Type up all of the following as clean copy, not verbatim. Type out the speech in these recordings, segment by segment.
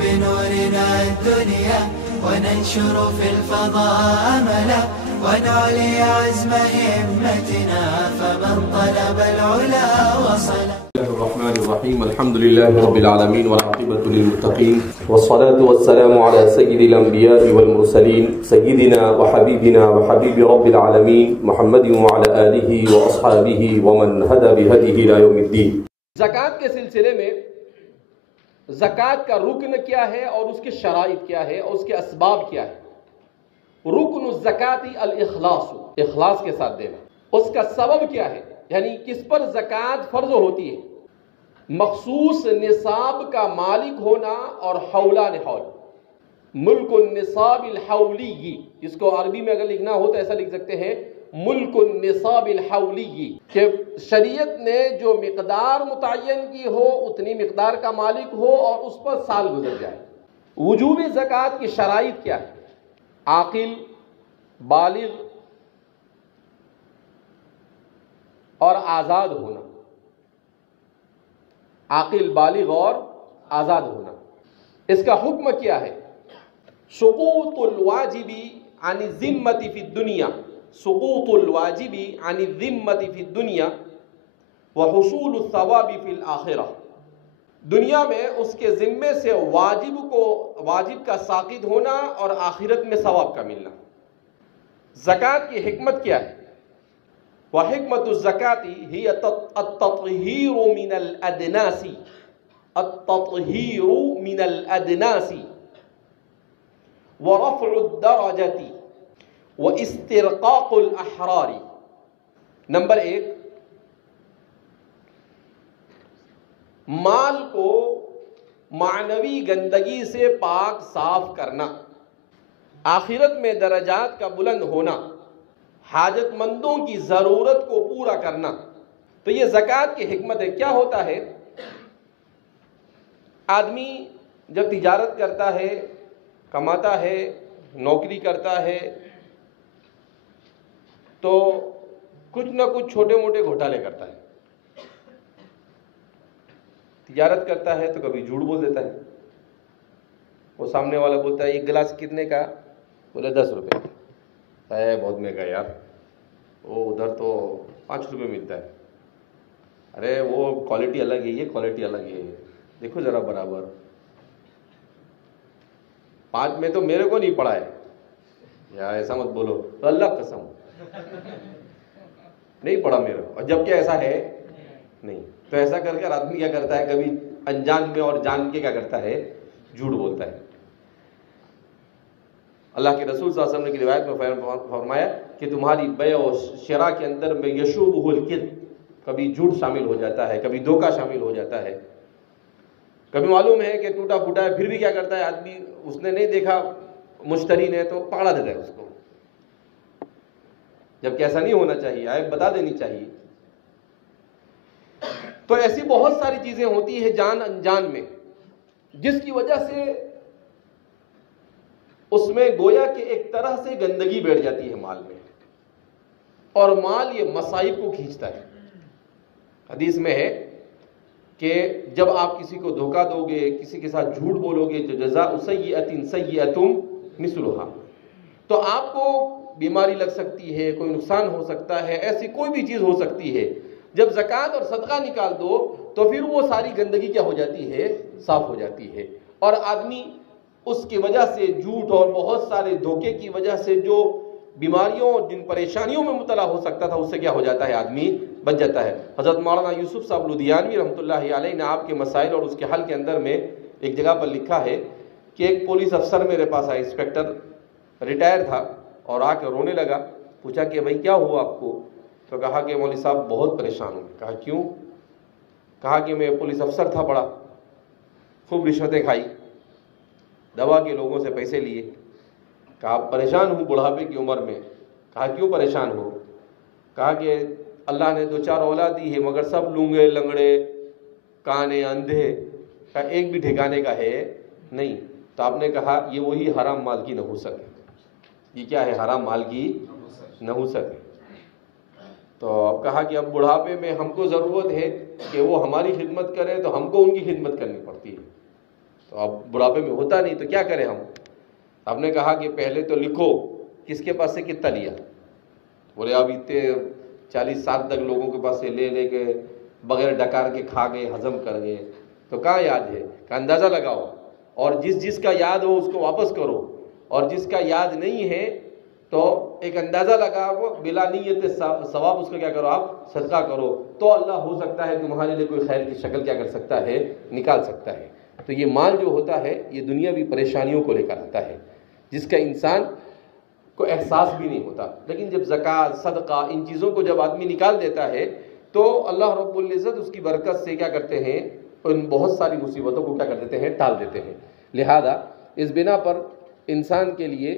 بنورنا الدنيا وننشر في الفضاء أملا ونعلي عزم همتنا فمن طلب العلا وصل. بسم الله الرحمن الرحيم. الحمد لله رب العالمين والعاقبة للمتقين والصلاة والسلام على سيد الأنبياء والمرسلين سيدنا وحبيبنا وحبيب رب العالمين محمد وعلى آله وأصحابه ومن هدى بهديه إلى يوم الدين. زکوٰۃ کے سلسلے میں زکوٰۃ کا رکن کیا ہے اور اس کے شرائط کیا ہے اور اس کے اسباب کیا ہے. رکن الزکوٰۃ الاخلاص، اخلاص کے ساتھ دینا. اس کا سبب کیا ہے، یعنی کس پر زکوٰۃ فرض ہوتی ہے؟ مخصوص نصاب کا مالک ہونا اور حولان حول، ملک النصاب الحولی، جس کو عربی میں اگر لکھنا ہو تو ایسا لکھ سکتے ہیں ملک النصاب الحولی، کہ شریعت نے جو مقدار متعین کی ہو اتنی مقدار کا مالک ہو اور اس پر سال گزر جائے. وجوب زکوٰۃ کی شرائط کیا ہے؟ عاقل، بالغ اور آزاد ہونا. عاقل، بالغ اور آزاد ہونا. اس کا حکم کیا ہے؟ سقوط الواجب عن الذمة في الدنيا، سقوط الواجب عن الذمة في الدنيا وحصول الثواب في الآخرة. دنیا میں اس کے ذمے سے واجب کا ساقط ہونا اور آخرت میں ثواب کا ملنا. زکوٰۃ کی حکمت کیا ہے؟ وحکمت الزکاة هي التطهير من الأدناس، التطهير من الأدناس ورفع الدرجة واسترقاق الأحرار. نمبر 1، مال کو معنوی گندگی سے پاک صاف کرنا، آخرت میں درجات کا بلند ہونا، حاجت مندوں کی ضرورت کو پورا کرنا. تو یہ زکوٰۃ کی حکمت ہے. کیا ہوتا ہے، آدمی جب تجارت کرتا ہے، کماتا ہے، نوکری کرتا ہے، تو کچھ نہ کچھ چھوٹے موٹے گھوٹالے کرتا ہے. تجارت کرتا ہے تو کبھی جھوٹ بول دیتا ہے. وہ سامنے والا بولتا ہے ایک گلاس کتنے کا؟ بولے 10 روپے. بہت مہنگا یار، وہ ادھر تو 5 روپے ملتا ہے. ارے وہ کوالٹی الگ ہے، یہ کوالٹی الگ ہے، دیکھو ذرا برابر. 5 میں تو میرے کو نہیں پڑا ہے یار، ایسا مت بولو. تو اللہ قسم نہیں پڑا میرا، اور جب کہ ایسا ہے نہیں. تو ایسا کر کے آدمی کیا کرتا ہے، کبھی انجان میں اور جان کے کیا کرتا ہے، جھوٹ بولتا ہے. اللہ کے رسول صلی اللہ علیہ وسلم نے کی روایت میں فرمایا کہ تمہاری بیع و شراء کے اندر میں یشوبہ الکذب، کبھی جھوٹ شامل ہو جاتا ہے، کبھی دھوکہ شامل ہو جاتا ہے. کبھی معلوم ہے کہ ٹوٹا پھوٹا ہے، پھر بھی کیا کرتا ہے آدمی، اس نے نہیں دیکھا مشتری نے تو پکڑا دیتا ہے اس کو، جبکہ ایسا نہیں ہونا چاہیے، عیب بتا دینی چاہیے. تو ایسی بہت ساری چیزیں ہوتی ہیں جان انجان میں، جس کی وجہ سے اس میں گویا کہ ایک طرح سے گندگی بیٹھ جاتی ہے مال میں، اور مال یہ مصائب کو کھینچتا ہے. حدیث میں ہے کہ جب آپ کسی کو دھوکہ دو گے، کسی کے ساتھ جھوٹ بولو گے، جو جزاء سیئۃ سیئۃ مثلھا، تو آپ کو بیماری لگ سکتی ہے، کوئی نقصان ہو سکتا ہے، ایسی کوئی بھی چیز ہو سکتی ہے. جب زکوٰۃ اور صدقہ نکال دو تو پھر وہ ساری گندگی کیا ہو جاتی ہے، صاف ہو جاتی ہے. اور آدمی اس کی وجہ سے، جھوٹ اور بہت سارے دھوکے کی وجہ سے جو بیماریوں، جن پریشانیوں میں مبتلا ہو سکتا تھا، اس سے کیا ہو جاتا ہے، آدمی بچ جاتا ہے. حضرت مولانا یوسف صاحب لدھیانوی رحمۃ اللہ علیہ نے آپ کے مسائل اور اس کے حل کے اندر میں ایک جگہ پر لکھا ہے کہ ایک پولیس افسر میرے پاس آیا، انسپیکٹر، ریٹائر تھا، اور آ کے رونے لگا. پوچھا کہ بھائی کیا ہوا آپ کو؟ تو کہا کہ مولوی صاحب بہت پریشان ہوں. کہا کیوں؟ کہا کہ میں پولیس افسر تھا بڑا، خوب رشوتیں کھائی، دوا کے لوگوں سے پیسے لیے. کہا پریشان ہوں بڑھاپے کی عمر میں. کہا کیوں پریشان ہو؟ کہا کہ اللہ نے 2-4 اولاد دی ہے، مگر سب لونگے لنگڑے، کانے، اندھے، کا ایک بھی ٹھکانے کا ہے نہیں. تو آپ نے کہا یہ وہی حرام مال کی نحوست ہے. یہ کیا ہے؟ حرام مال کی نحوست ہے. تو اب کہا کہ اب بڑھاپے میں ہم کو ضرورت ہے کہ وہ ہماری خدمت کرے، تو ہم کو ان کی خدمت کرنی پڑتی ہے. تو اب بڑھاپے میں ہوتا نہیں تو کیا کریں ہم؟ آپ نے کہا کہ پہلے تو لکھو کس کے پاس سے کتنا لیا. بولے اب اتنے 40 سال تک لوگوں کے پاس سے لے لے کے بغیر ڈکار کے کھا گئے, ہضم کر گئے, تو کہاں یاد ہے؟ کہ اندازہ لگاؤ, اور جس کا یاد ہو اس کو واپس کرو, اور جس کا یاد نہیں ہے تو ایک اندازہ لگاؤ, بلا نیت ثواب اس کا کیا کرو, آپ صدقہ کرو, تو اللہ ہو سکتا ہے تمہارے لیے کوئی خیر کی شکل کیا کر سکتا ہے, نکال سکتا ہے. تو یہ مال جو ہوتا ہے یہ دنیاوی پریشانیوں کو لے کر آتا ہے جس کا انسان کو احساس بھی نہیں ہوتا. لیکن جب زکوٰۃ, صدقہ, ان چیزوں کو جب آدمی نکال دیتا ہے تو اللہ رب العزت اس کی برکت سے کیا کرتے ہیں, ان بہت ساری مصیبتوں کو کیا کر دیتے ہیں, ٹال دیتے ہیں. لہذا اس بنا پر انسان کے لیے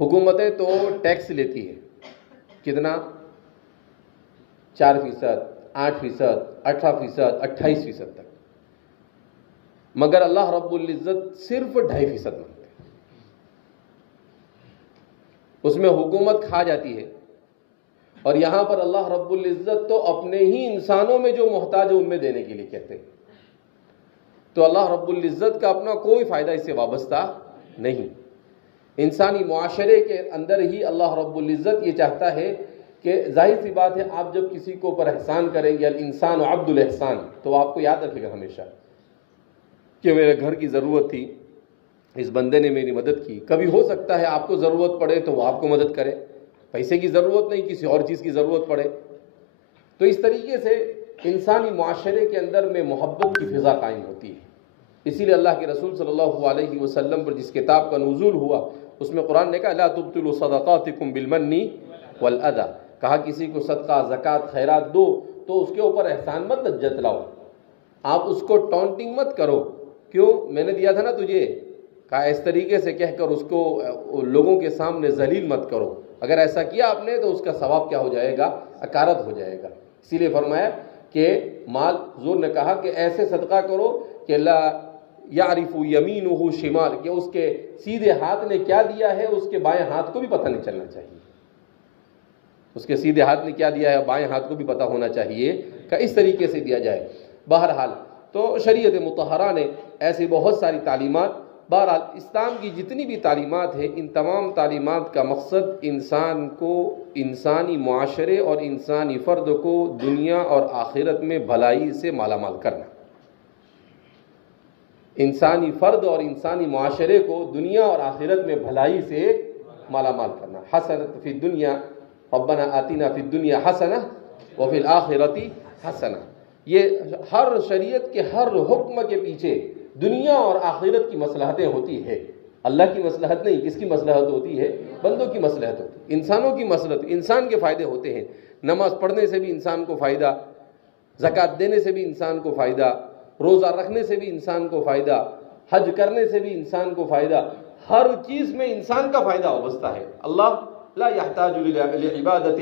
حکومتیں تو ٹیکس لیتی ہے, کتنا؟ 4%, 8%, 18%, 28% تک, مگر اللہ رب العزت صرف 2.5% مانگتے ہیں. اس میں حکومت کھا جاتی ہے, اور یہاں پر اللہ رب العزت تو اپنے ہی انسانوں میں جو محتاج ہے ان میں دینے کے لیے کہتے ہیں. تو اللہ رب العزت کا اپنا کوئی فائدہ اس سے وابستہ نہیں. انسانی معاشرے کے اندر ہی اللہ رب العزت یہ چاہتا ہے کہ ظاہر سی بات ہے آپ جب کسی کو پر احسان کریں گے, الانسان عبد الاحسان, تو آپ کو یاد رکھے گا ہمیشہ کہ میرے گھر کی ضرورت تھی, اس بندے نے میری مدد کی. کبھی ہو سکتا ہے آپ کو ضرورت پڑے تو وہ آپ کو مدد کرے, پیسے کی ضرورت نہیں, کسی اور چیز کی ضرورت پڑے. تو اس طریقے سے انسانی معاشرے کے اندر میں محبت کی فضا قائم ہوتی ہے. اسی لیے اللہ کے رسول صلی اللہ علیہ وسلم پر جس کتاب کا نزول ہوا اس میں قرآن نے کہا لا تبطلوا صدقاتکم بالمن والاذى, کہا کسی کو صدقہ, زکوٰۃ, خیرات دو تو اس کے اوپر احسان مت جتلاؤ, آپ اس کو ٹونٹنگ مت کرو, کیوں میں نے دیا تھا نا تجھے, کہا اس طریقے سے کہہ کر اس کو لوگوں کے سامنے ذلیل مت کرو. اگر ایسا کیا آپ نے تو اس کا ثواب کیا ہو جائے گا, اکارت ہو جائے گا. اسی لیے فرمایا کہ مال, حضور نے کہا کہ ایسے صدقہ کرو کہ لا یعرف یمینہ شمال, کہ اس کے سیدھے ہاتھ نے کیا دیا ہے اس کے بائیں ہاتھ کو بھی پتہ نہیں چلنا چاہیے. اس کے سیدھے ہاتھ نے کیا دیا ہے بائیں ہاتھ کو بھی پتہ ہونا چاہیے کہ اس طریقے سے دیا جائے. بہرحال تو شریعت مطہرہ نے ایسی بہت ساری تعلیمات, بہرحال اسلام کی جتنی بھی تعلیمات ہیں ان تمام تعلیمات کا مقصد انسان کو, انسانی معاشرے اور انسانی فرد کو دنیا اور آخرت میں بھلائی سے مالا مال کرنا. انسانی فرد اور انسانی معاشرے کو دنیا اور آخرت میں بھلائی سے مالا مال کرنا. حسنۃ فی الدنیا ربنا آتنا فی الدنیا حسنہ وفی الآخرۃ حسنہ. یہ ہر شریعت کے ہر حکم کے پیچھے دنیا اور آخرت کی مصلحتیں ہوتی ہے. اللہ کی مصلحت نہیں, کس کی مصلحت ہوتی ہے؟ بندوں کی مصلحت ہوتی ہے, انسانوں کی مصلحت, انسان کے فائدے ہوتے ہیں. نماز پڑھنے سے بھی انسان کو فائدہ, زکوٰۃ دینے سے بھی انسان کو فائدہ, روزہ رکھنے سے بھی انسان کو فائدہ, حج کرنے سے بھی انسان کو فائدہ. ہر چیز میں انسان کا فائدہ وابستہ ہے. اللہ لا يحتاج لعبادت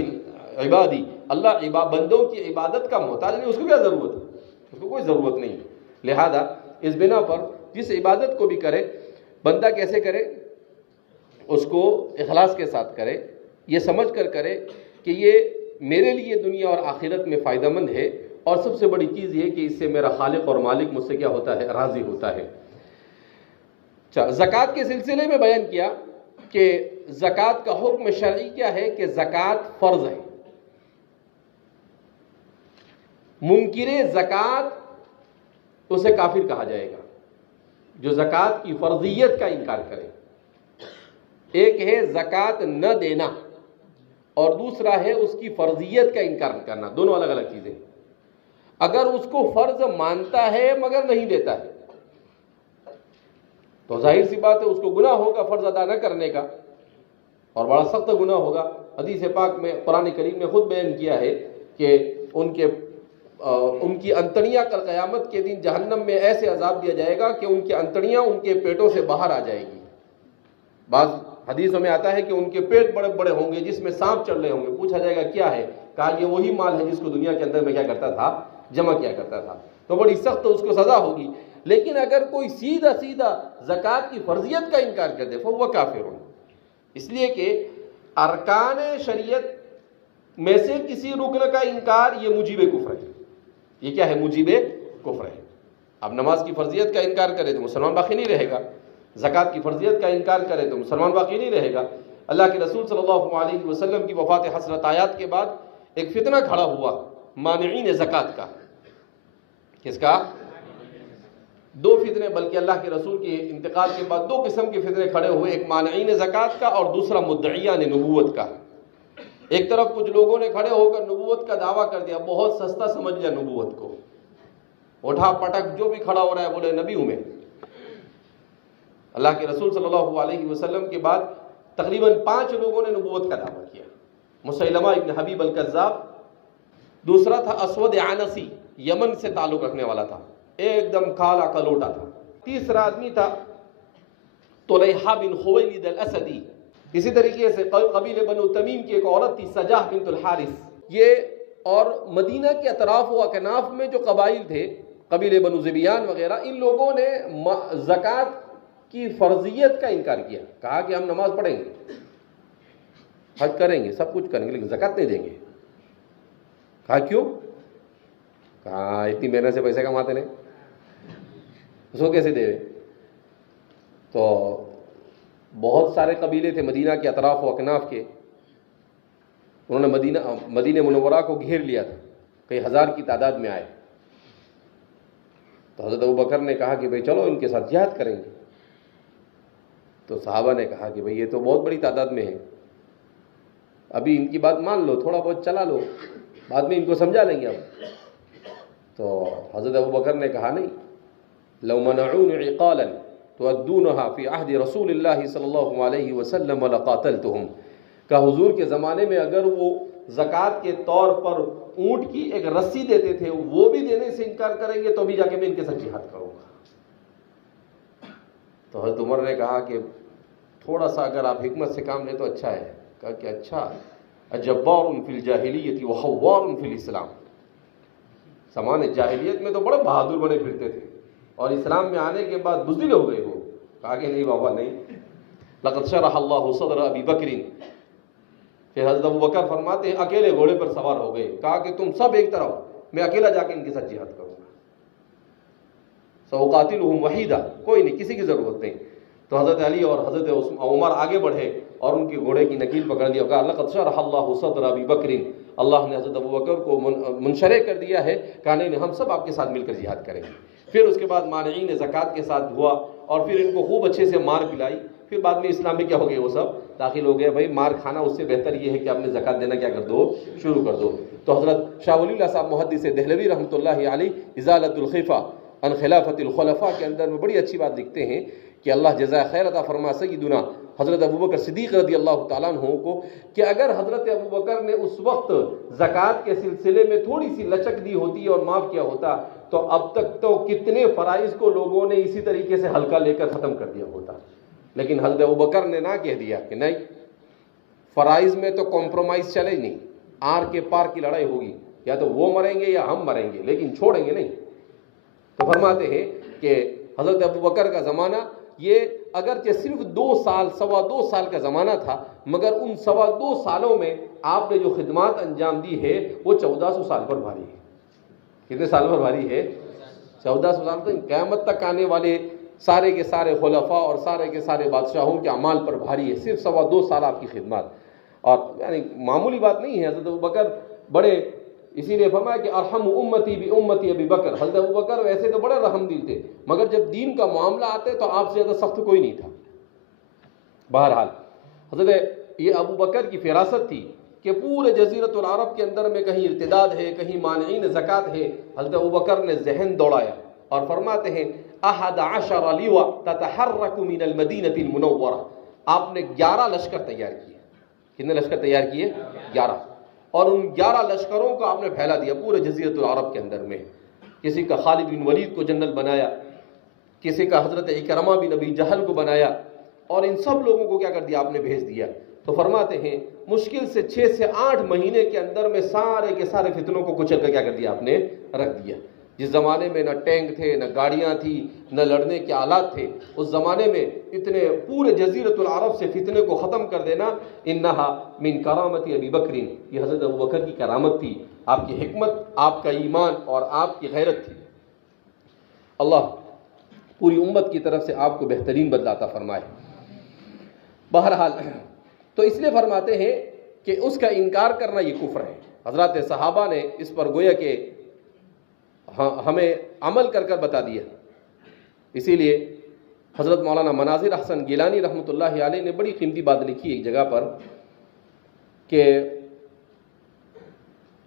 عبادی, اللہ بندوں کی عبادت کا محتاج نہیں, اس کو کیا ضرورت ہے, اس کو کوئی ضرورت نہیں. لہذا اس بنا پر جس عبادت کو بھی کرے بندہ کیسے کرے, اس کو اخلاص کے ساتھ کرے, یہ سمجھ کر کرے کہ یہ میرے لیے دنیا اور آخرت میں فائدہ مند ہے, اور سب سے بڑی چیز یہ کہ اس سے میرا خالق اور مالک مجھ سے کیا ہوتا ہے, راضی ہوتا ہے. زکوٰۃ کے سلسلے میں بیان کیا کہ زکوٰۃ کا حکم شرعی کیا ہے کہ زکوٰۃ فرض ہے. منکر زکوٰۃ اسے کافر کہا جائے گا جو زکوٰۃ کی فرضیت کا انکار کرے. ایک ہے زکوٰۃ نہ دینا اور دوسرا ہے اس کی فرضیت کا انکار کرنا, دونوں الگ الگ چیزیں. اگر اس کو فرض مانتا ہے مگر نہیں دیتا ہے تو ظاہر سی بات ہے اس کو گناہ ہوگا فرض ادا نہ کرنے کا, اور بڑا سخت گناہ ہوگا. حدیث پاک میں قرآن کریم نے خود بیان کیا ہے کہ ان کی انتڑیاں کل قیامت کے دن جہنم میں ایسے عذاب دیا جائے گا کہ ان کی انتڑیاں ان کے پیٹوں سے باہر آ جائے گی. بعض حدیثوں میں آتا ہے کہ ان کے پیٹ بڑے بڑے ہوں گے جس میں سانپ چل رہے ہوں گے. پوچھا جائے گا کیا ہے, کہا یہ وہی مال ہے جس کو دنیا کے اندر میں کیا کرتا تھا, جمع کیا کرتا تھا. تو بڑی سخت اس کو سزا ہوگی. لیکن اگر کوئی سیدھا زکوٰۃ کی فرضیت کا انکار کر دے فہو کافر. اس لیے کہ ارکان شریعت میں سے کسی رکن کا انکار یہ موجب کفر ہے. یہ کیا ہے, موجب کفر ہے. اب نماز کی فرضیت کا انکار کرے تو مسلمان باقی نہیں رہے گا، زکوٰۃ کی فرضیت کا انکار کرے تو مسلمان باقی نہیں رہے گا۔ اللہ کے رسول صلی اللہ علیہ وسلم کی وفات حسرت آیات کے بعد ایک فتنہ کھڑا ہوا مانعین زکوٰۃ کا۔ کس کا؟ دو فتنے، بلکہ اللہ کے رسول کے انتقال کے بعد دو قسم کے فتنے کھڑے ہوئے، ایک مانعین زکوٰۃ کا اور دوسرا مدعیان نبوت کا۔ ایک طرف کچھ لوگوں نے کھڑے ہو کر نبوت کا دعویٰ کر دیا، بہت سستا سمجھ لیا نبوت کو، اٹھا پٹک جو بھی کھڑا ہو رہا ہے بولے نبی ہوں میں۔ اللہ کے رسول صلی اللہ علیہ وسلم کے بعد تقریباً 5 لوگوں نے نبوت کا دعویٰ کیا۔ مسیلمہ ابن حبیب الکذاب، دوسرا تھا اسود عنسی، یمن سے تعلق رکھنے والا تھا، ایک دم کالا کلوٹا تھا۔ تیسرا آدمی تھا طلیحہ بن خویلد الاسدی، اسی طریقے سے قبیلے بنو تمیم کی ایک عورت تھی سجاہ بنت الحارث۔ یہ اور مدینہ کے اطراف و اکناف میں جو قبائل تھے، قبیلے بنو ذبیان وغیرہ، ان لوگوں نے زکوٰۃ کی فرضیت کا انکار کیا، کہا کہ ہم نماز پڑھیں گے، حج کریں گے، سب کچھ کریں گے، لیکن زکوٰۃ نہیں دیں گے۔ کہا کیوں؟ کہا اتنی محنت سے پیسے کماتے نہیں، اس کو کیسے دے؟ تو بہت سارے قبیلے تھے مدینہ کے اطراف و اکناف کے، انہوں نے مدینہ منورہ کو گھیر لیا تھا، کئی ہزار کی تعداد میں آئے۔ تو حضرت ابوبکر نے کہا کہ بھئی چلو ان کے ساتھ جہاد کریں گے۔ تو صحابہ نے کہا کہ بھئی یہ تو بہت بڑی تعداد میں ہے، ابھی ان کی بات مان لو، تھوڑا بہت چلا لو، بعد میں ان کو سمجھا لیں گے اب۔ تو حضرت ابوبکر نے کہا نہیں، لو منعون عقالا تؤدونها فی عہد رسول اللہ صلی اللہ علیہ وسلم لقاتلتہم، کہ حضور کے زمانے میں اگر وہ زکوٰۃ کے طور پر اونٹ کی ایک رسی دیتے تھے، وہ بھی دینے سے انکار کریں گے تو بھی جا کے میں ان کے ساتھ جہاد کروں گا۔ تو حضرت عمر نے کہا کہ تھوڑا سا اگر آپ حکمت سے کام لیں تو اچھا ہے۔ کہا کہ اچھا، اجبار فی الجاہلیت وخوار فی الاسلام، زمانے جاہلیت میں تو بڑے بہادر بنے پھرتے تھے اور اسلام میں آنے کے بعد بزدل ہو گئے ہو۔ کہا کہ نہیں بابا نہیں، لقد شرح اللہ صدر ابی بکر۔ پھر حضرت ابوبکر فرماتے ہیں اکیلے گھوڑے پر سوار ہو گئے، کہا کہ تم سب ایک طرف، میں اکیلا جا کے ان کے ساتھ جہاد کروں گا، سأقاتلهم وحیدا، کوئی نہیں، کسی کی ضرورت نہیں۔ تو حضرت علی اور حضرت عمر آگے بڑھے اور ان کے گھوڑے کی نکیل پکڑ لیا، کہا لقد شرح اللہ صدر ابی بکر، اللہ نے حضرت ابوبکر کو منشرح کر دیا ہے، کہا نہیں ہم سب آپ کے ساتھ مل کر جہاد کریں گے۔ پھر اس کے بعد مانعین زکوٰۃ کے ساتھ ہوا اور پھر ان کو خوب اچھے سے مار پلائی۔ پھر بعد میں اسلام میں کیا ہو گئے، وہ سب داخل ہو گئے، بھائی مار کھانا اس سے بہتر یہ ہے کہ آپ نے زکوٰۃ دینا کیا کر دو، شروع کر دو۔ تو حضرت شاہ ولی اللہ صاحب محدث دہلوی رحمۃ اللہ علیہ ازالۃ الخفا عن خلافت الخلفاء کے اندر میں بڑی اچھی بات لکھتے ہیں کہ اللہ جزائے خیر عطا فرما سیدنا حضرت ابوبکر صدیق رضی اللہ تعالیٰ عنہ کو، کہ اگر حضرت ابوبکر نے اس وقت زکوٰۃ کے سلسلے میں تھوڑی سی لچک دی ہوتی اور معاف کیا ہوتا تو اب تک تو کتنے فرائض کو لوگوں نے اسی طریقے سے ہلکا لے کر ختم کر دیا ہوتا۔ لیکن حضرت ابوبکر نے نہ کہہ دیا کہ نہیں، فرائض میں تو کمپرومائز چلے نہیں، آر کے پار کی لڑائی ہوگی، یا تو وہ مریں گے یا ہم مریں گے، لیکن چھوڑیں گے نہیں۔ تو فرماتے ہیں کہ حضرت ابوبکر کا زمانہ یہ اگرچہ صرف 2 سال، 2.25 سال کا زمانہ تھا، مگر ان 2.25 سالوں میں آپ نے جو خدمات انجام دی ہے وہ 1400 سال پر بھاری ہے۔ کتنے سال پر بھاری ہے؟ 1400 سال تک، قیامت تک آنے والے سارے کے سارے خلفاء اور سارے کے سارے بادشاہوں کے اعمال پر بھاری ہے، صرف 2.25 سال آپ کی خدمات، اور یعنی معمولی بات نہیں ہے۔ حضرت ابوبکر بڑے، اسی لیے فرمایا کہ ارحم امتی بامتی ابی بکر، حضرت ابوبکر ویسے تو بڑے رحم دل تھے، مگر جب دین کا معاملہ آتے تو آپ سے زیادہ سخت کوئی نہیں تھا۔ بہرحال حضرت یہ ابوبکر کی فراست تھی کہ پورے جزیرۃ العرب کے اندر میں کہیں ارتداد ہے، کہیں مانعین زکوٰۃ ہے۔ حضرت ابوبکر نے ذہن دوڑایا اور فرماتے ہیں 11 لیوا تتحرک من المدینہ المنورہ، آپ نے 11 لشکر تیار کیے۔ کتنے لشکر تیار کیے؟ 11، اور ان 11 لشکروں کو آپ نے پھیلا دیا پورے جزیرۃ العرب کے اندر میں۔ کسی کا خالد بن ولید کو جنرل بنایا، کسی کا حضرت اکرمہ بن ابی جہل کو بنایا، اور ان سب لوگوں کو کیا کر دیا آپ نے؟ بھیج دیا۔ تو فرماتے ہیں مشکل سے 6 سے 8 مہینے کے اندر میں سارے کے سارے فتنوں کو کچل کر کیا کر دیا آپ نے؟ رکھ دیا۔ جس زمانے میں نہ ٹینک تھے، نہ گاڑیاں تھی، نہ لڑنے کے آلات تھے، اس زمانے میں اتنے پورے جزیرۃ العرب سے فتنے کو ختم کر دینا، انہا من کرامت ابی بکر، یہ حضرت ابوبکر کی کرامت تھی، آپ کی حکمت، آپ کا ایمان اور آپ کی غیرت تھی۔ اللہ پوری امت کی طرف سے آپ کو بہترین بدلہ عطا فرمائے۔ بہرحال تو اس لیے فرماتے ہیں کہ اس کا انکار کرنا یہ کفر ہے۔ حضرات صحابہ نے اس پر گویا کہ ہمیں عمل کر بتا دیا۔ اسی لیے حضرت مولانا مناظر احسن گیلانی رحمۃ اللہ علیہ نے بڑی قیمتی بات لکھی ایک جگہ پر کہ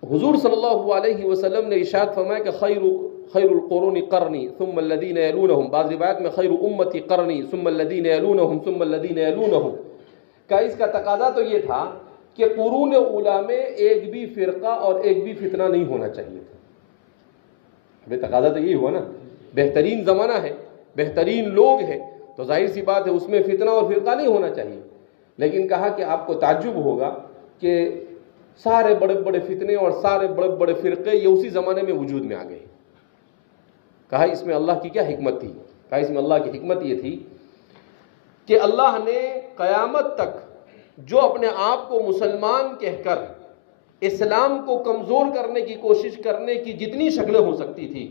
حضور صلی اللہ علیہ وسلم نے ارشاد فرمایا کہ خیر القرون قرنی ثم الذین یلونہم، بعض روایت میں خیر امتی قرنی ثم الذین یلونہم ثم الذین یلونہم، کا اس کا تقاضا تو یہ تھا کہ قرون اولیٰ میں ایک بھی فرقہ اور ایک بھی فتنہ نہیں ہونا چاہیے تھا۔ ابھی تقاضا تو یہی ہوا نا، بہترین زمانہ ہے، بہترین لوگ ہیں، تو ظاہر سی بات ہے اس میں فتنہ اور فرقہ نہیں ہونا چاہیے۔ لیکن کہا کہ آپ کو تعجب ہوگا کہ سارے بڑے بڑے فتنے اور سارے بڑے بڑے فرقے یہ اسی زمانے میں وجود میں آ گئے۔ کہا اس میں اللہ کی کیا حکمت تھی؟ کہا اس میں اللہ کی حکمت یہ تھی کہ اللہ نے قیامت تک جو اپنے آپ کو مسلمان کہہ کر اسلام کو کمزور کرنے کی کوشش کرنے کی جتنی شکلیں ہو سکتی تھی،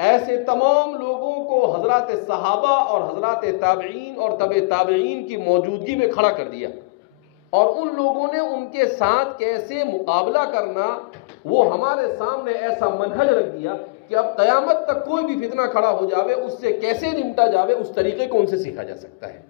ایسے تمام لوگوں کو حضرات صحابہ اور حضرات تابعین اور تبع تابعین کی موجودگی میں کھڑا کر دیا، اور ان لوگوں نے ان کے ساتھ کیسے مقابلہ کرنا وہ ہمارے سامنے ایسا منہج رکھ دیا کہ اب قیامت تک کوئی بھی فتنہ کھڑا ہو جاوے اس سے کیسے نمٹا جاوے اس طریقے کو ان سے سیکھا جا سکتا ہے۔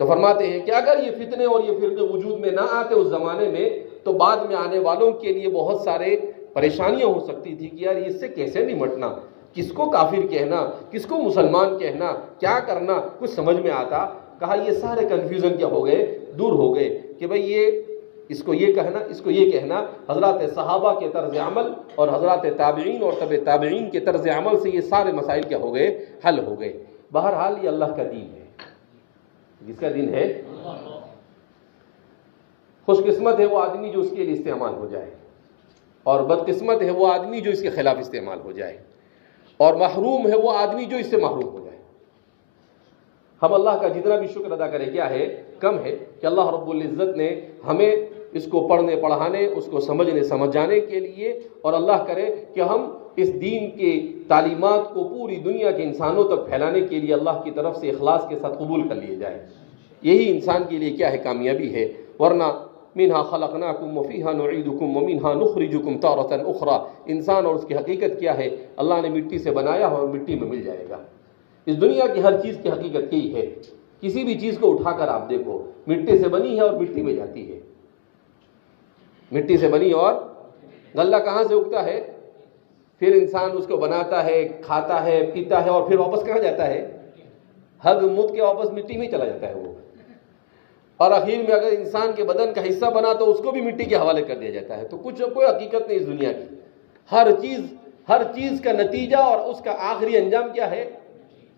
تو فرماتے ہیں کہ اگر یہ فتنے اور یہ فرقے وجود میں نہ آتے اس زمانے میں تو بعد میں آنے والوں کے لیے بہت سارے پریشانیاں ہو سکتی تھی کہ یار اس سے کیسے نمٹنا، کس کو کافر کہنا، کس کو مسلمان کہنا، کیا کرنا، کچھ سمجھ میں آتا۔ کہا یہ سارے کنفیوژن کیا ہو گئے، دور ہو گئے کہ بھئی یہ اس کو یہ کہنا، اس کو یہ کہنا۔ حضرات صحابہ کے طرز عمل اور حضرات تابعین اور تبع تابعین کے طرز عمل سے یہ سارے مسائل کیا ہو گئے، حل ہو گئے۔ بہرحال یہ اللہ کا دین ہے، جس کا دین ہے۔ خوش قسمت ہے وہ آدمی جو اس کے لیے استعمال ہو جائے، اور بد قسمت ہے وہ آدمی جو اس کے خلاف استعمال ہو جائے، اور محروم ہے وہ آدمی جو اس سے محروم ہو جائے۔ ہم اللہ کا جتنا بھی شکر ادا کریں کیا ہے، کم ہے کہ اللہ رب العزت نے ہمیں اس کو پڑھنے پڑھانے، اس کو سمجھنے سمجھانے کے لیے، اور اللہ کرے کہ ہم اس دین کی تعلیمات کو پوری دنیا کے انسانوں تک پھیلانے کے لیے اللہ کی طرف سے اخلاص کے ساتھ قبول کر لیے جائے۔ یہی انسان کے لیے کیا ہے، کامیابی ہے۔ ورنہ منہا خلقناکم وفیہا نعیدکم ومنہا نخرجکم تارۃ اخری، انسان اور اس کی حقیقت کیا ہے، اللہ نے مٹی سے بنایا اور مٹی میں مل جائے گا۔ اس دنیا کی ہر چیز کی حقیقت یہی ہے، کسی بھی چیز کو اٹھا کر آپ دیکھو، مٹی سے بنی ہے اور مٹی میں جاتی ہے، مٹی سے بنی، اور غلہ کہاں سے اگتا ہے، پھر انسان اس کو بناتا ہے، کھاتا ہے، پیتا ہے، اور پھر واپس کہاں جاتا ہے، ہگ مت کے واپس مٹی میں چلا جاتا ہے وہ، اور اخیر میں اگر انسان کے بدن کا حصہ بنا تو اس کو بھی مٹی کے حوالے کر دیا جاتا ہے۔ تو کوئی حقیقت نہیں اس دنیا کی، ہر چیز کا نتیجہ اور اس کا آخری انجام کیا ہے،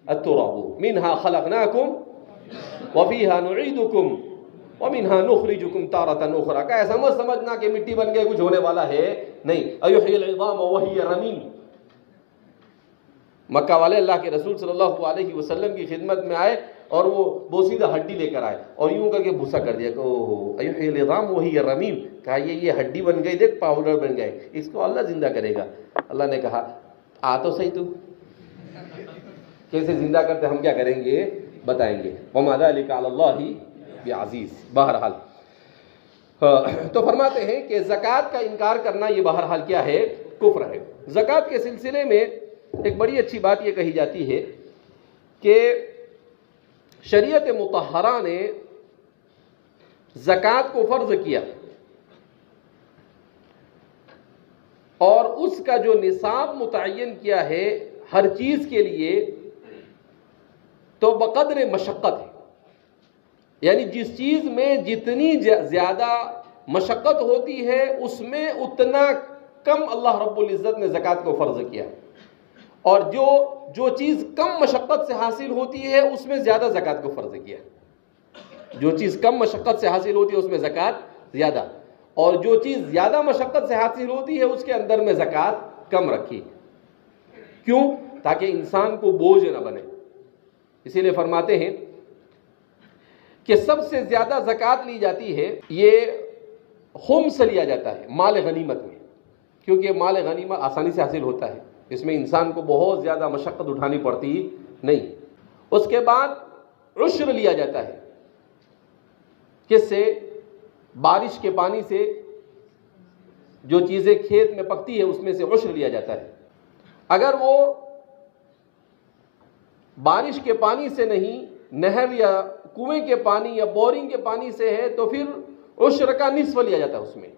التراب منہا خلقناکم وفیہا نعیدکم ومنہا نخرجکم تارۃ اخری۔ کا ایسا مت سمجھنا کہ مٹی بن کے کچھ ہونے والا ہے، نہیں۔ ایحیی العظام وہی رمیم، مکہ والے اللہ کے رسول صلی اللہ علیہ وسلم کی خدمت میں آئے اور وہ بوسیدہ ہڈی لے کر آئے اور یوں کر کے بھوسا کر دیا کہ اوہ ایحیی العظام وہی رمیم، کہا یہ ہڈی بن گئی، دیکھ پاؤڈر بن گئے، اس کو اللہ زندہ کرے گا۔ اللہ نے کہا آ تو صحیح، تو کیسے زندہ کرتے ہم کیا کریں گے، بتائیں گے۔ وما ذلک علی اللہ بعزیز۔ بہرحال تو فرماتے ہیں کہ زکوٰۃ کا انکار کرنا یہ بہرحال کیا ہے، کفر ہے۔ زکوٰۃ کے سلسلے میں ایک بڑی اچھی بات یہ کہی جاتی ہے کہ شریعت مطہرہ نے زکوٰۃ کو فرض کیا، اور اس کا جو نصاب متعین کیا ہے ہر چیز کے لیے تو بقدر مشقت ہے، یعنی جس چیز میں جتنی زیادہ مشقت ہوتی ہے اس میں اتنا کم اللہ رب العزت نے زکوٰۃ کو فرض کیا، اور جو چیز کم مشقت سے حاصل ہوتی ہے اس میں زیادہ زکوٰۃ کو فرض کیا۔ جو چیز کم مشقت سے حاصل ہوتی ہے اس میں زکوٰۃ زیادہ، اور جو چیز زیادہ مشقت سے حاصل ہوتی ہے اس کے اندر میں زکوٰۃ کم رکھی۔ کیوں؟ تاکہ انسان کو بوجھ نہ بنے۔ اسی لیے فرماتے ہیں کہ سب سے زیادہ زکوٰۃ لی جاتی ہے، یہ خمس لیا جاتا ہے مال غنیمت میں، کیونکہ مال غنیمت آسانی سے حاصل ہوتا ہے، اس میں انسان کو بہت زیادہ مشقت اٹھانی پڑتی نہیں. اس کے بعد عشر لیا جاتا ہے. کس سے؟ بارش کے پانی سے جو چیزیں کھیت میں پکتی ہے اس میں سے عشر لیا جاتا ہے. اگر وہ بارش کے پانی سے نہیں، نہر یا کنویں کے پانی یا بورنگ کے پانی سے ہے تو پھر عشر کا نصف لیا جاتا ہے اس میں،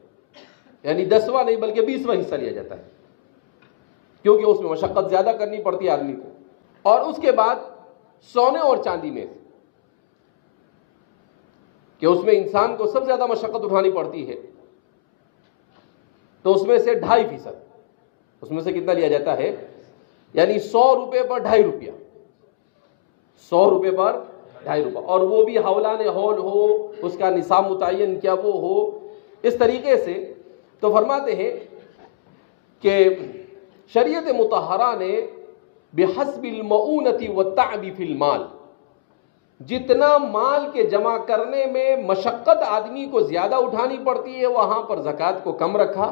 یعنی 10واں نہیں بلکہ 20واں حصہ لیا جاتا ہے، کیونکہ اس میں مشقت زیادہ کرنی پڑتی ہے آدمی کو. اور اس کے بعد سونے اور چاندی میں کہ اس میں انسان کو سب سے زیادہ مشقت اٹھانی پڑتی ہے، تو اس میں سے 2.5%، اس میں سے کتنا لیا جاتا ہے؟ یعنی 100 روپے پر 2.5 روپیہ، 100 روپے پر 2.5 روپیہ، اور وہ بھی حولان ہول ہو، اس کا نصاب متعین کیا وہ ہو، اس طریقے سے. تو فرماتے ہیں کہ شریعت مطہرہ نے بحسب المؤونۃ والتعب فی المال، جتنا مال کے جمع کرنے میں مشقت آدمی کو زیادہ اٹھانی پڑتی ہے وہاں پر زکوٰۃ کو کم رکھا،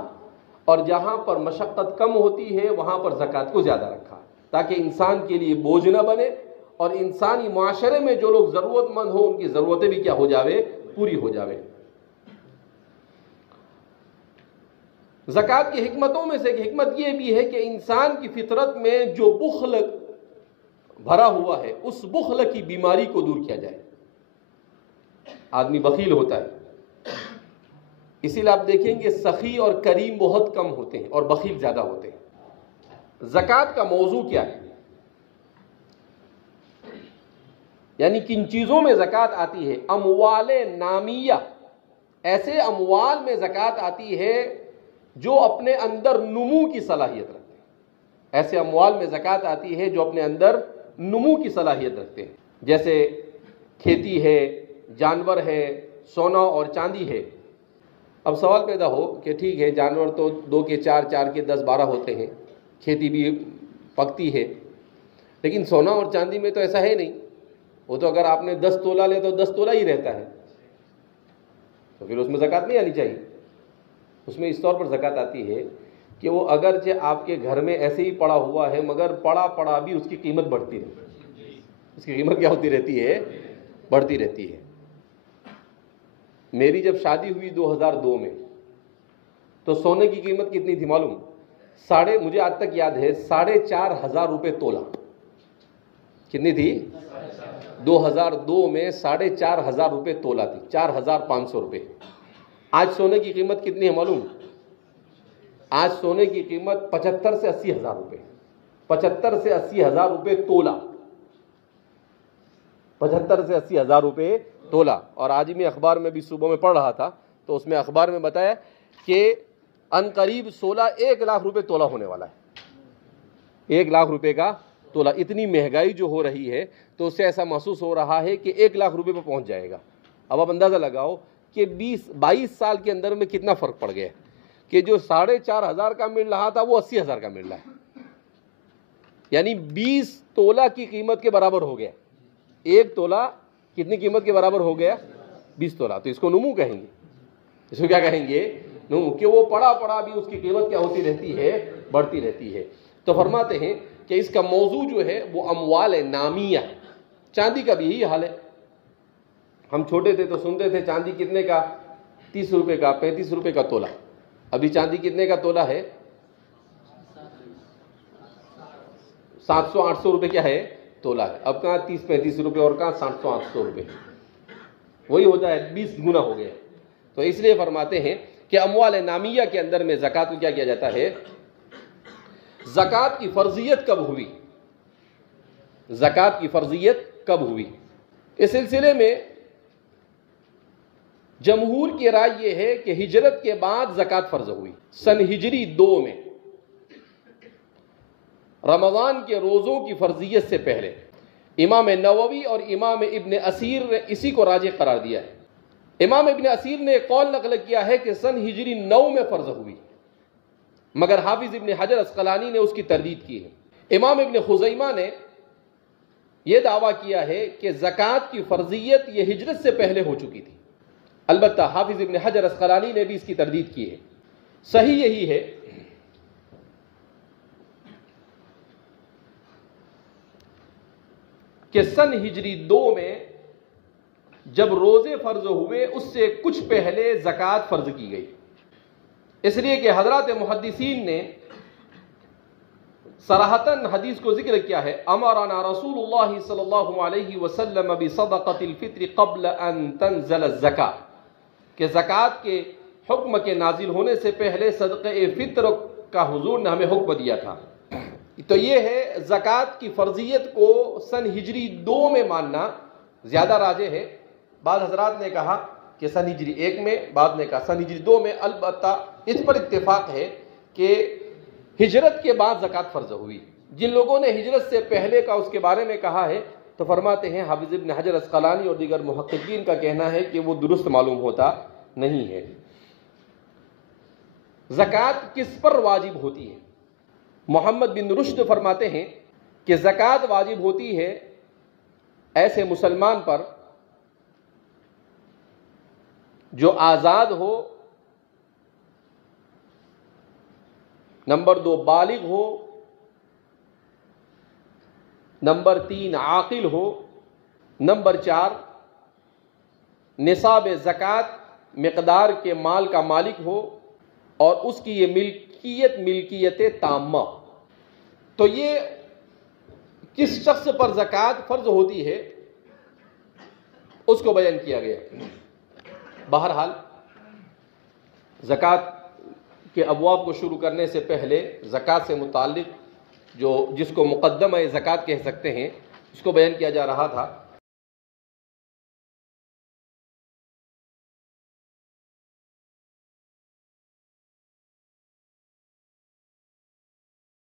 اور جہاں پر مشقت کم ہوتی ہے وہاں پر زکوٰۃ کو زیادہ رکھا، تاکہ انسان کے لیے بوجھ نہ بنے، اور انسانی معاشرے میں جو لوگ ضرورت مند ہوں ان کی ضرورتیں بھی کیا ہو جاوے؟ پوری ہو جاوے. زکوٰۃ کی حکمتوں میں سے ایک حکمت یہ بھی ہے کہ انسان کی فطرت میں جو بخل بھرا ہوا ہے اس بخل کی بیماری کو دور کیا جائے. آدمی بخیل ہوتا ہے، اسی لیے آپ دیکھیں گے سخی اور کریم بہت کم ہوتے ہیں اور بخیل زیادہ ہوتے ہیں. زکوٰۃ کا موضوع کیا ہے؟ یعنی کن چیزوں میں زکوٰۃ آتی ہے؟ اموال نامیہ، ایسے اموال میں زکوٰۃ آتی ہے جو اپنے اندر نمو کی صلاحیت رکھتے ہیں. ایسے اموال میں زکوٰۃ آتی ہے جو اپنے اندر نمو کی صلاحیت رکھتے ہیں، جیسے کھیتی ہے، جانور ہے، سونا اور چاندی ہے. اب سوال پیدا ہو کہ ٹھیک ہے جانور تو 2 کے 4، 4 کے 10، 12 ہوتے ہیں، کھیتی بھی پکتی ہے، لیکن سونا اور چاندی میں تو ایسا ہے نہیں. وہ تو اگر آپ نے 10 تولہ لے تو 10 تولہ ہی رہتا ہے، تو پھر اس میں زکوٰۃ نہیں آنی چاہیے. اس میں اس طور پر زکوٰۃ آتی ہے کہ وہ اگرچہ آپ کے گھر میں ایسے ہی پڑا ہوا ہے مگر پڑا بھی اس کی قیمت بڑھتی رہتی ہے. اس کی قیمت کیا ہوتی رہتی ہے؟ بڑھتی رہتی ہے. میری جب شادی ہوئی 2002 میں تو سونے کی قیمت کتنی تھی معلوم؟ مجھے آج تک یاد ہے 4,500 روپے تولہ. کتنی تھی؟ 2002 میں 4,500 روپے تولہ تھی، 4,500 روپے. آج سونے کی قیمت کتنی ہے معلوم؟ آج سونے کی قیمت 75 سے 80 ہزار روپے، 75 سے 80 ہزار روپے تولہ، 75 سے 80 ہزار روپے تولہ. اور آج میں اخبار میں بھی صبح میں پڑھ رہا تھا تو اس میں اخبار میں بتایا کہ ان قریب 1 لاکھ روپے تولہ ہونے والا ہے. 1 لاکھ روپے کا تولہ. اتنی مہنگائی جو ہو رہی ہے تو اس سے ایسا محسوس ہو رہا ہے کہ 1 لاکھ روپے پہ پہنچ جائے گا. اب آپ اندازہ لگاؤ کہ 22 سال کے اندر میں کتنا فرق پڑ گیا کہ جو 4,500 کا مل رہا تھا وہ 80,000 کا مل رہا ہے. یعنی 20 تولہ کی قیمت کے برابر ہو گیا. 1 تولہ کتنی قیمت کے برابر ہو گیا؟ 20 تولہ. تو اس کو نمو کہیں گے. اس کو کیا کہیں گے؟ نمو. کہ وہ پڑا بھی اس کی قیمت کیا ہوتی رہتی ہے؟ بڑھتی رہتی ہے. تو فرماتے ہیں کہ اس کا موضوع جو ہے وہ اموال نامیہ ہے. چاندی کا بھی یہی حال ہے. ہم چھوٹے تھے تو سنتے تھے چاندی کتنے کا؟ 30 روپے کا، 35 روپے کا تولہ. ابھی چاندی کتنے کا تولہ ہے؟ 700-800 روپے کیا ہے؟ تولہ ہے. اب کہاں 30-35 روپے اور کہاں 700-800 روپے. وہی ہوتا ہے، 20 گنا ہو گیا. تو اس لیے فرماتے ہیں کہ اموال نامیہ کے اندر میں زکوٰۃ کو کیا کیا جاتا ہے؟ زکوٰۃ کی فرضیت کب ہوئی؟ زکوٰۃ کی فرضیت کب ہوئی؟ اس سلسلے میں جمہور کی رائے یہ ہے کہ ہجرت کے بعد زکوٰۃ فرض ہوئی. سن ہجری 2 میں رمضان کے روزوں کی فرضیت سے پہلے امام نووی اور امام ابن اسیر نے اسی کو راجح قرار دیا ہے. امام ابن اسیر نے ایک قول نقل کیا ہے کہ سن ہجری 9 میں فرض ہوئی، مگر حافظ ابن حجر اسقلانی نے اس کی تردید کی ہے. امام ابن خزیمہ نے یہ دعویٰ کیا ہے کہ زکوٰۃ کی فرضیت یہ ہجرت سے پہلے ہو چکی تھی. البتہ حافظ ابن حجر اسقلانی نے بھی اس کی تردید کی ہے. صحیح یہی ہے کہ سن ہجری 2 میں جب روزے فرض ہوئے اس سے کچھ پہلے زکوٰۃ فرض کی گئی، اس لیے کہ حضرات محدثین نے صراحتاً حدیث کو ذکر کیا ہے، امرنا رسول اللہ صلی اللہ علیہ وسلم بصدقۃ الفطر قبل ان تنزل الزکاۃ، کہ زکوٰۃ کے حکم کے نازل ہونے سے پہلے صدقہ فطر کا حضور نے ہمیں حکم دیا تھا۔ تو یہ ہے زکوٰۃ کی فرضیت کو سن ہجری 2 میں ماننا زیادہ راجح ہے۔ بعض حضرات نے کہا کہ سن ہجری 1 میں، بعد نے کہا سن ہجری 2 میں، البتہ اس پر اتفاق ہے کہ ہجرت کے بعد زکوٰۃ فرض ہوئی۔ جن لوگوں نے ہجرت سے پہلے کا اس کے بارے میں کہا ہے تو فرماتے ہیں حافظ ابن حجر اسقلانی اور دیگر محققین کا کہنا ہے کہ وہ درست معلوم ہوتا نہیں ہے۔ زکوٰۃ کس پر واجب ہوتی ہے؟ محمد بن رشد فرماتے ہیں کہ زکوٰۃ واجب ہوتی ہے ایسے مسلمان پر جو آزاد ہو، نمبر 2 بالغ ہو، نمبر 3 عاقل ہو، نمبر 4 نصاب زکوٰۃ مقدار کے مال کا مالک ہو، اور اس کی یہ ملکیت تامہ۔ تو یہ کس شخص پر زکوٰۃ فرض ہوتی ہے اس کو بیان کیا گیا۔ بہرحال زکوٰۃ کے ابواب کو شروع کرنے سے پہلے زکوٰۃ سے متعلق جس کو مقدمہ زکوٰۃ کہہ سکتے ہیں اس کو بیان کیا جا رہا تھا۔